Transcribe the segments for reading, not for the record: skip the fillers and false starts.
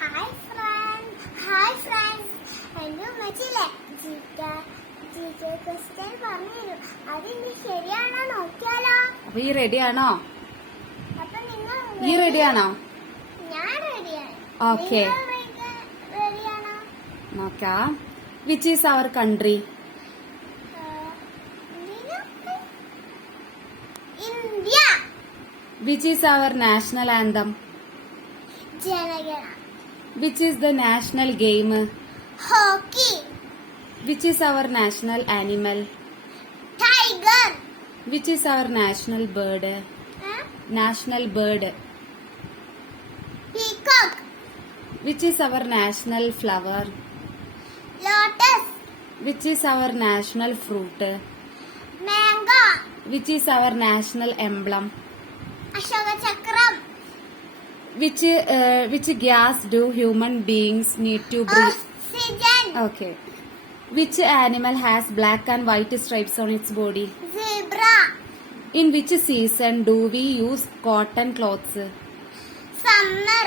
Hi friends. എന്റെ ഉമ്മച്ചില്ലേ GK question പറഞ്ഞുതരും. അതിന് ശരിയാണോ നോക്കിയാലോ? അപ്പൊ ഈ റെഡിയാണോ? അപ്പൊ നിങ്ങൾ ഈ റെഡിയാണോ? ഞാൻ റെഡിയാണ്. ഓക്കെ, റെഡിയാണോ? നോക്കാം. Which is our country? India. Which is our national anthem? Janagana. Which is the national game? Hockey. Which is our national animal? Tiger. Which is our national bird? National bird. Peacock. Which is our national flower? Lotus. Which is our national fruit? Mango. Which is our national emblem? Ashoka Chakram. Which gas do human beings need to breathe? Oxygen. Okay. Which animal has black and white stripes on its body? Zebra. In which season do we use cotton clothes? Summer.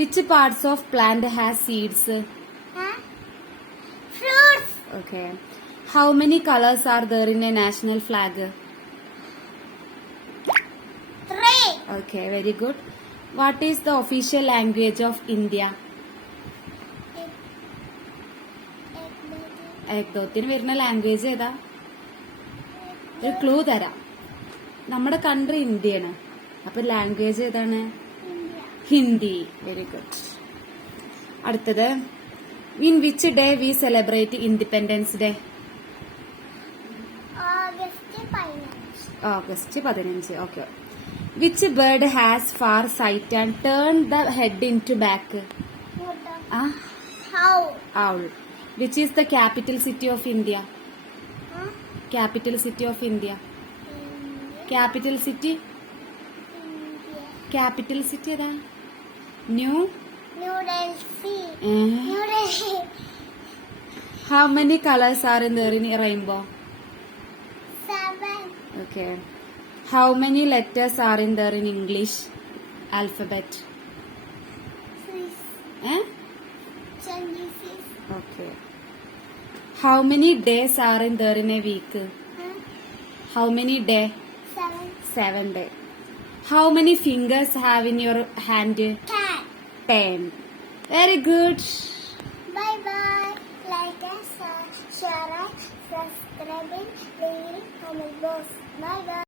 Which parts of plant has seeds? Fruits. Okay. How many colors are there in a national flag? 3. Okay, very good. What is the official language of India? ഏകദോത്തിന് വരുന്ന language ഏതാ? ഒരു clue തരാം. നമ്മുടെ country ഇന്ത്യയാണ്. അപ്പൊ language ഏതാണ്? Hindi. Very good. അടുത്തത്, in which day we celebrate independence day? August 15. Okay. Which bird has far sight and turn the head in to back? Owl. Which is the capital city of India? Capital city of India. Capital city ഏതാ? New Delhi. How many colors are there in a rainbow? 7. Okay. How many letters are there in English alphabet? 6. 26. Okay. How many days are there in a week? How many days? 7. 7 days. How many fingers have in your hand? 10. Very good. Bye bye. Like and share, subscribing, leaving comment box. Bye bye.